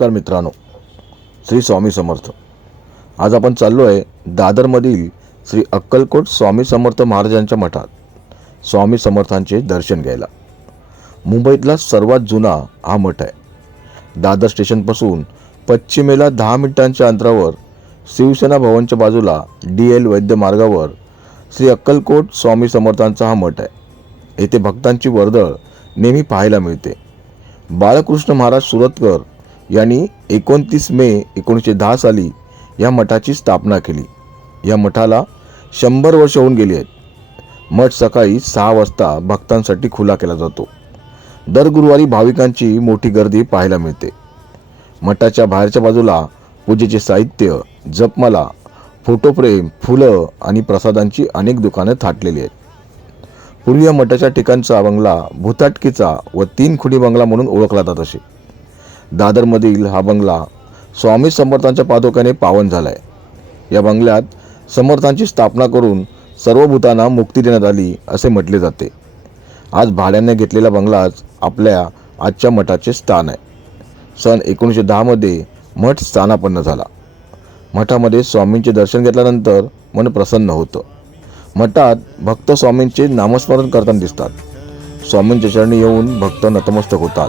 नमस्कार मित्रांनो. श्री स्वामी समर्थ. आज आपण चाललो आहे दादरमधील श्री अक्कलकोट स्वामी समर्थ महाराजांच्या मठात. स्वामी समर्थांचे दर्शन घ्यायला. मुंबईतला सर्वात जुना हा मठ आहे. दादर स्टेशनपासून पश्चिमेला दहा मिनिटांच्या अंतरावर शिवसेना भवनच्या बाजूला डी एल वैद्य मार्गावर श्री अक्कलकोट स्वामी समर्थांचा हा मठ आहे. येथे भक्तांची वर्दळ नेहमी पाहायला मिळते. बाळकृष्ण महाराज सुरतकर यांनी एकोणतीस मे एकोणीसशे दहा साली या मठाची स्थापना केली. या मठाला शंभर वर्ष होऊन गेली आहेत. मठ सकाळी सहा वाजता भक्तांसाठी खुला केला जातो. दर गुरुवारी भाविकांची मोठी गर्दी पाहायला मिळते. मठाच्या बाहेरच्या बाजूला पूजेचे साहित्य जपमाला फोटोफ्रेम फुलं आणि प्रसादांची अनेक दुकानं थाटलेली आहेत. पूर्वी या मठाच्या ठिकाणचा बंगला भूताटकीचा व तीन खुडी बंगला म्हणून ओळखला जात असे. दादरमधील हा बंगला स्वामी समर्थांच्या पादोक्याने पावन झाला आहे या बंगल्यात समर्थांची स्थापना करून सर्व भूतांना मुक्ती देण्यात आली असे म्हटले जाते. आज भाड्याने घेतलेला बंगलाच आपल्या आजच्या मठाचे स्थान आहे. सन एकोणीसशे दहामध्ये मठ स्थानापन्न झाला. मठामध्ये स्वामींचे दर्शन घेतल्यानंतर मन प्रसन्न होतं. मठात भक्त स्वामींचे नामस्मरण करताना दिसतात. स्वामींच्या चरणी येऊन भक्त नतमस्तक होतात.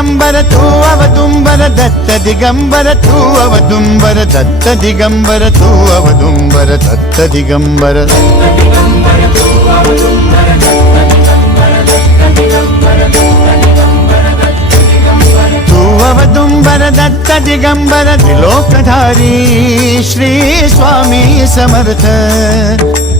ദിഗംബര തൂവവ തുംബര ദത്ത ദിഗംബര തൂവവ തുംബര ദത്ത ദിഗംബര തൂവവ തുംബര ദത്ത ദിഗംബര തൂവവ ദിഗംബര ത്രിലോകധാരി ശ്രീ സ്വാമി സമർത്ഥ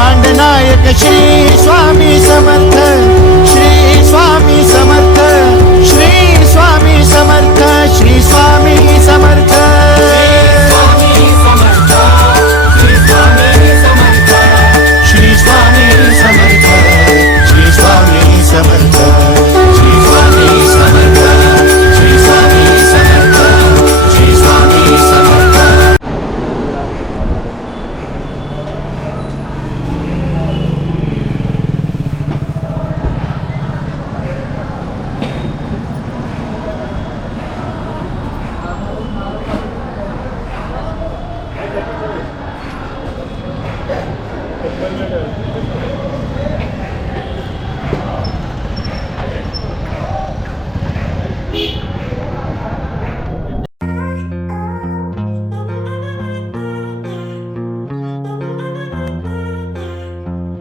नायक श्री स्वामी समर्थ